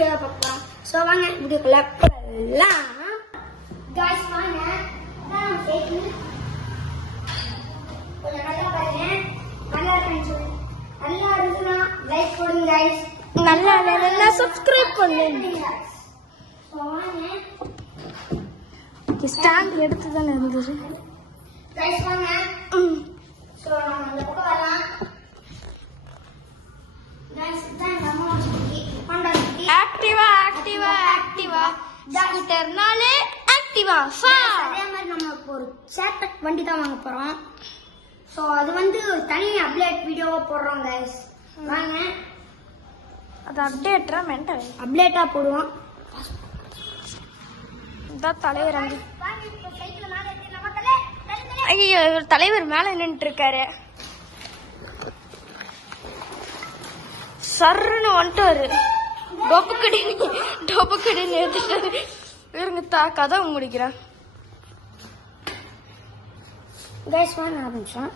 Video பார்க்கலாம். So வாங்க வீடியோக்குள்ள போகலாம். காய்ஸ் வாங்க கொஞ்சம் நல்லா பாருங்க. நல்லா இருக்குன்னு நல்லா இருக்குன்னா லைக் போடுங்க गाइस. நல்லா இல்லைன்னா சப்ஸ்கிரைப் பண்ணுங்க. ஸோ வாங்க ஸ்டாண்ட் எடுத்து தானே இருந்தது. गाइस வாங்க. ஸோ நம்ம இந்த பக்கம் வரலாம். गाइस தான் நம்ம ஹோண்டா சிட்டி ஆக்டிவா ஸ்கூட்டர்னாலே ஆக்டிவா அதே மாதிரி நம்ம ஒரு சேப்பட் வண்டி தான் வாங்க போறோம். ஸோ அது வந்து தனி அப்டேட் வீடியோவா போடுறோம் गाइस. வாங்க அது அப்டேட்டா போடுவோம். இதான் தலைவர் அங்க. ஐயோ இவர் தலைவர் மேல நின்றுட்டு இருக்காரு. சர்ன்னு வந்துட்டாரு. டொப்புக்கடி எடுத்துட்டாரு. இருங்க கதவை முடிக்கிறேன். गाइस வாங்க ஆரம்பிச்சோம்.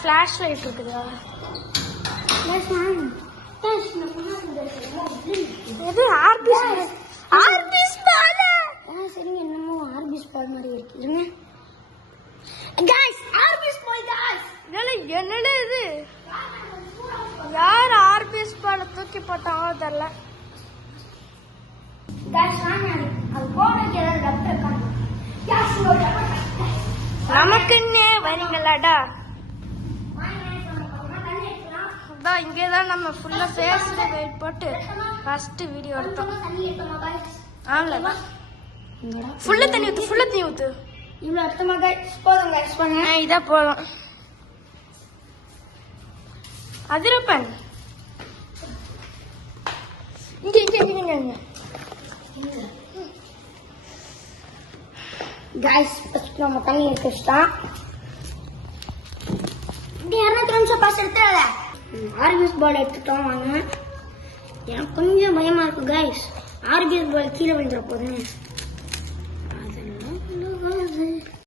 ஃபிளாஷ் லைட் இருக்குதா? गाइस வாங்க. இது ஆர்பிஸ் பால். சரிங்க என்னமோ ஆர்பிஸ் பால் மாதிரி இருக்கு. இருங்க गाइस ஆர்பிஸ் பால் गाइस. என்னடா இது? யார் ஆர்பிஸ் பால் தூக்கி போட்டாங்களோ தெரியல. गाइस வாங்க அது போடுறதுக்கு ஏதாவது டப் இருக்காங்க. நமக்குன்னே வரீங்களாடா? இங்கேதான் நம்ம ஃபுல்லா ஃபேஸ்ல வெயிட் போட்டு ஃபர்ஸ்ட் வீடியோ எடுத்தோம். ஆம்ல ஃபுல்லா தண்ணி ஊத்து. இவ்வளவு அர்த்தமா गाइस போதும் गाइस பண்ணு. இதா போதும். அதிரப்பன் இங்க गाइस ஃபர்ஸ்ட் நம்ம தண்ணி எடுத்துட்டோம். இந்த 200 நிமிஷம் பாஸ் எடுத்துறல. ஆர்பிஎஸ் பால் எடுத்துட்டோம். வாங்க எனக்கு கொஞ்சம் பயமா இருக்கு गाइस. ஆர்பிஎஸ் பால் கீழே விழுந்துற போகுது.